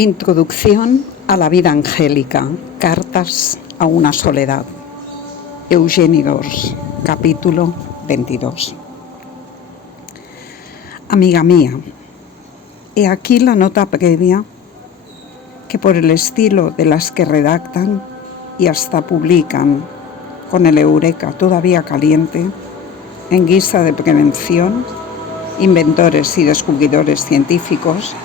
Introducción a la vida angélica. Cartas a una soledad. Eugenie d'Ors, capítulo 22. Amiga mía, he aquí la nota previa que, por el estilo de las que redactan y hasta publican con el eureka todavía caliente, en guisa de prevención, inventores y descubridores científicos,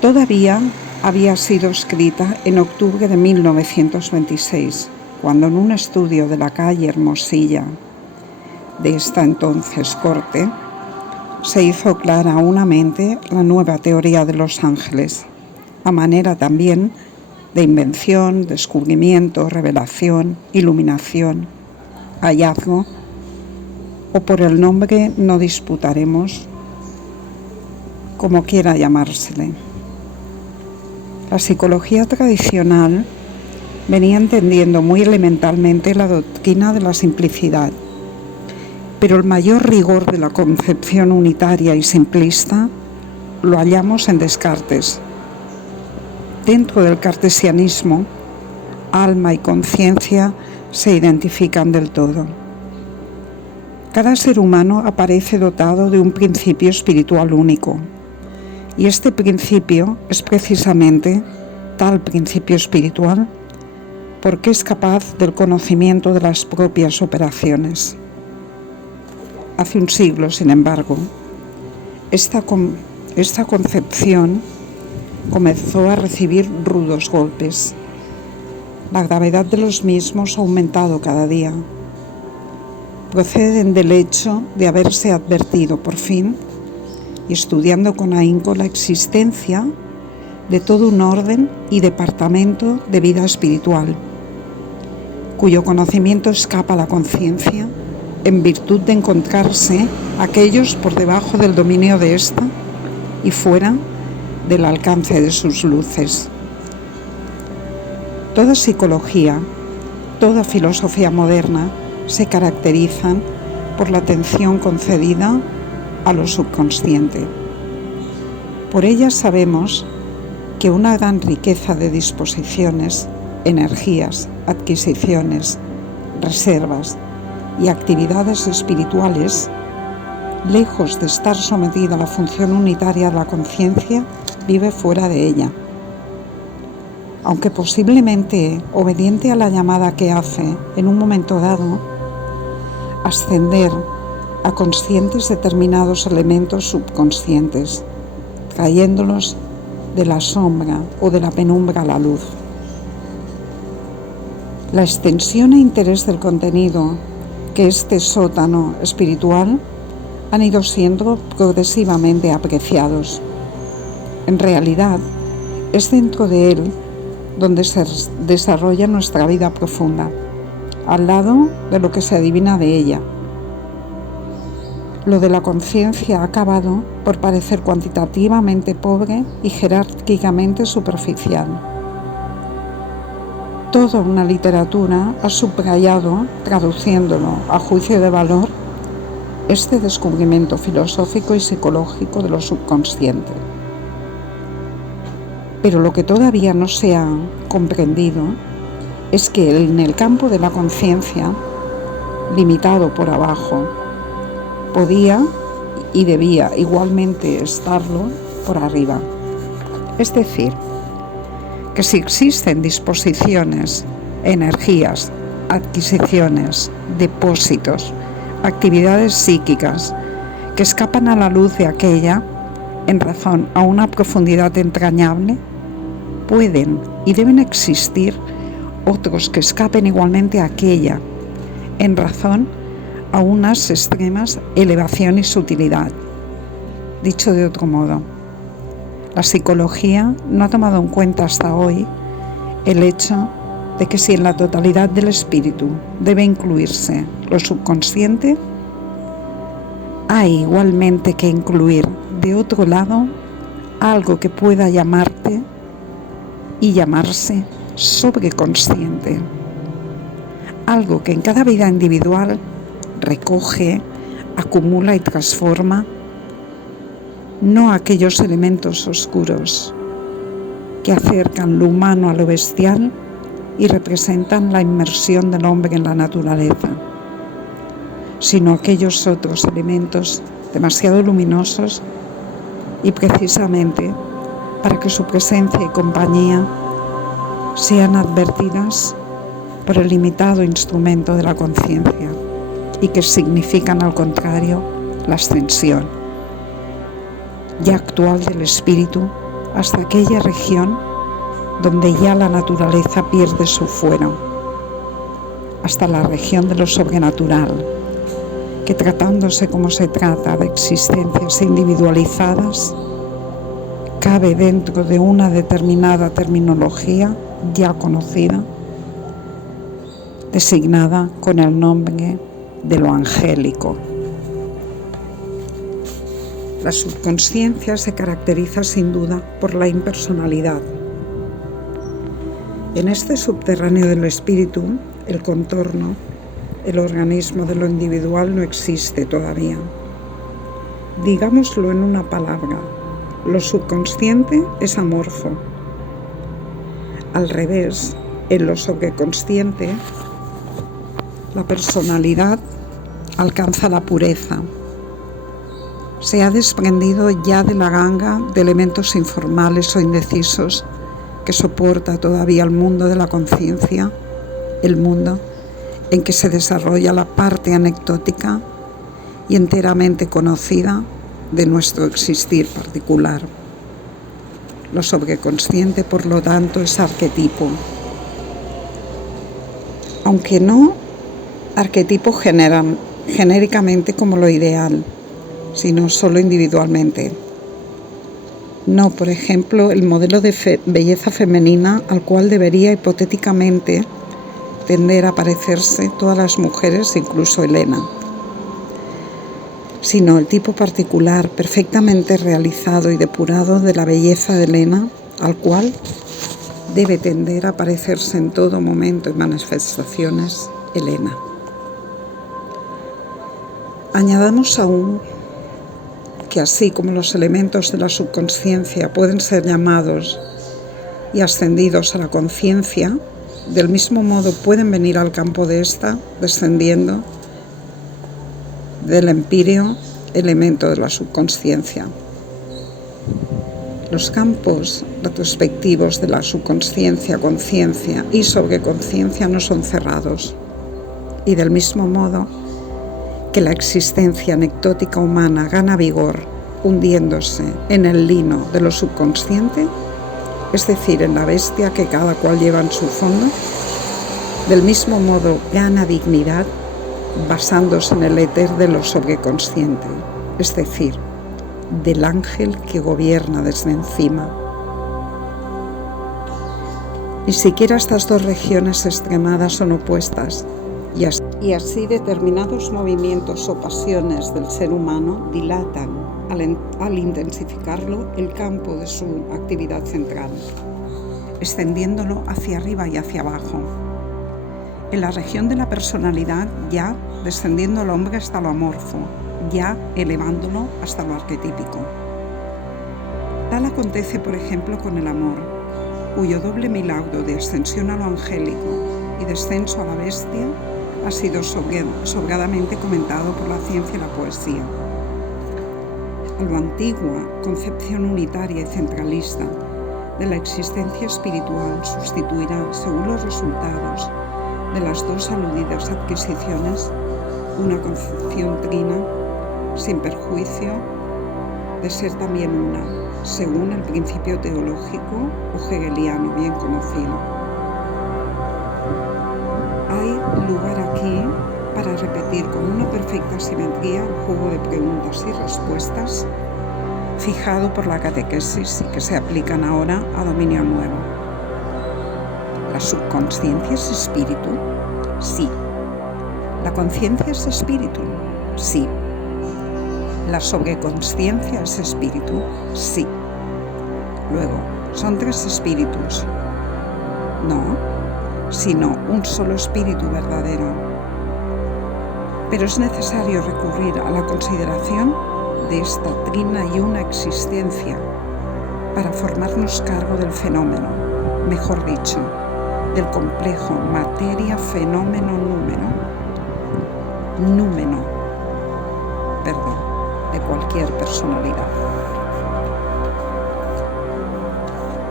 todavía había sido escrita en octubre de 1926, cuando en un estudio de la calle Hermosilla de esta entonces corte se hizo clara aunamente la nueva teoría de los ángeles, a manera también de invención, descubrimiento, revelación, iluminación, hallazgo, o por el nombre no disputaremos, como quiera llamársele. La psicología tradicional venía entendiendo muy elementalmente la doctrina de la simplicidad, pero el mayor rigor de la concepción unitaria y simplista lo hallamos en Descartes. Dentro del cartesianismo, alma y conciencia se identifican del todo. Cada ser humano aparece dotado de un principio espiritual único, y este principio es precisamente tal principio espiritual porque es capaz del conocimiento de las propias operaciones. Hace un siglo, sin embargo, esta concepción comenzó a recibir rudos golpes. La gravedad de los mismos ha aumentado cada día. Proceden del hecho de haberse advertido por fin y estudiando con ahínco la existencia de todo un orden y departamento de vida espiritual, cuyo conocimiento escapa a la conciencia en virtud de encontrarse aquellos por debajo del dominio de ésta y fuera del alcance de sus luces. Toda psicología, toda filosofía moderna se caracterizan por la atención concedida a lo subconsciente. Por ella sabemos que una gran riqueza de disposiciones, energías, adquisiciones, reservas y actividades espirituales, lejos de estar sometida a la función unitaria de la conciencia, vive fuera de ella. Aunque posiblemente obediente a la llamada que hace en un momento dado, ascender a conscientes determinados elementos subconscientes, trayéndolos de la sombra o de la penumbra a la luz. La extensión e interés del contenido que este sótano espiritual han ido siendo progresivamente apreciados. En realidad, es dentro de él donde se desarrolla nuestra vida profunda, al lado de lo que se adivina de ella. Lo de la conciencia ha acabado por parecer cuantitativamente pobre y jerárquicamente superficial. Toda una literatura ha subrayado, traduciéndolo a juicio de valor, este descubrimiento filosófico y psicológico de lo subconsciente. Pero lo que todavía no se ha comprendido es que en el campo de la conciencia, limitado por abajo, podía y debía igualmente estarlo por arriba. Es decir, que si existen disposiciones, energías, adquisiciones, depósitos, actividades psíquicas que escapan a la luz de aquella en razón a una profundidad entrañable, pueden y deben existir otros que escapen igualmente a aquella en razón a unas extremas elevación y sutilidad. Dicho de otro modo, la psicología no ha tomado en cuenta hasta hoy el hecho de que si en la totalidad del espíritu debe incluirse lo subconsciente, hay igualmente que incluir de otro lado algo que pueda llamarte y llamarse sobreconsciente, algo que en cada vida individual recoge, acumula y transforma no aquellos elementos oscuros que acercan lo humano a lo bestial y representan la inmersión del hombre en la naturaleza, sino aquellos otros elementos demasiado luminosos y precisamente para que su presencia y compañía sean advertidas por el limitado instrumento de la conciencia y que significan al contrario la ascensión ya actual del espíritu hasta aquella región donde ya la naturaleza pierde su fuero, hasta la región de lo sobrenatural, que tratándose como se trata de existencias individualizadas, cabe dentro de una determinada terminología ya conocida, designada con el nombre de lo angélico. La subconsciencia se caracteriza sin duda por la impersonalidad. En este subterráneo del espíritu, el contorno, el organismo de lo individual no existe todavía. Digámoslo en una palabra, lo subconsciente es amorfo. Al revés, en lo sobreconsciente, la personalidad alcanza la pureza. Se ha desprendido ya de la ganga de elementos informales o indecisos que soporta todavía el mundo de la conciencia, el mundo en que se desarrolla la parte anecdótica y enteramente conocida de nuestro existir particular. Lo sobreconsciente, por lo tanto, es arquetipo, aunque no arquetipo genéricamente como lo ideal, sino solo individualmente. No, por ejemplo, el modelo de belleza femenina al cual debería hipotéticamente tender a parecerse todas las mujeres, incluso Helena, sino el tipo particular, perfectamente realizado y depurado de la belleza de Helena, al cual debe tender a parecerse en todo momento y manifestaciones Helena. Añadamos aún que así como los elementos de la subconsciencia pueden ser llamados y ascendidos a la conciencia, del mismo modo pueden venir al campo de esta, descendiendo del empíreo elemento de la subconsciencia. Los campos retrospectivos de la subconsciencia, conciencia y sobreconsciencia no son cerrados, y del mismo modo que la existencia anecdótica humana gana vigor hundiéndose en el lino de lo subconsciente, es decir, en la bestia que cada cual lleva en su fondo, del mismo modo gana dignidad basándose en el éter de lo sobreconsciente, es decir, del ángel que gobierna desde encima. Ni siquiera estas dos regiones extremadas son opuestas, y así determinados movimientos o pasiones del ser humano dilatan al intensificarlo el campo de su actividad central, extendiéndolo hacia arriba y hacia abajo. En la región de la personalidad, ya descendiendo al hombre hasta lo amorfo, ya elevándolo hasta lo arquetípico. Tal acontece, por ejemplo, con el amor, cuyo doble milagro de ascensión a lo angélico y descenso a la bestia ha sido sobradamente comentado por la ciencia y la poesía. A la antigua concepción unitaria y centralista de la existencia espiritual sustituirá, según los resultados de las dos aludidas adquisiciones, una concepción trina, sin perjuicio de ser también una, según el principio teológico o hegeliano bien conocido. Hay lugar aquí para repetir con una perfecta simetría el juego de preguntas y respuestas fijado por la catequesis y que se aplican ahora a dominio nuevo. ¿La subconsciencia es espíritu? Sí. ¿La conciencia es espíritu? Sí. ¿La sobreconsciencia es espíritu? Sí. Luego, ¿son tres espíritus? No, sino un solo espíritu verdadero. Pero es necesario recurrir a la consideración de esta trina y una existencia para formarnos cargo del fenómeno, mejor dicho, del complejo materia-fenómeno-númeno, de cualquier personalidad.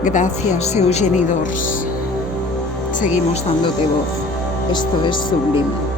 Gracias, Eugenie Dors. Seguimos dándote voz. Esto es Sublime.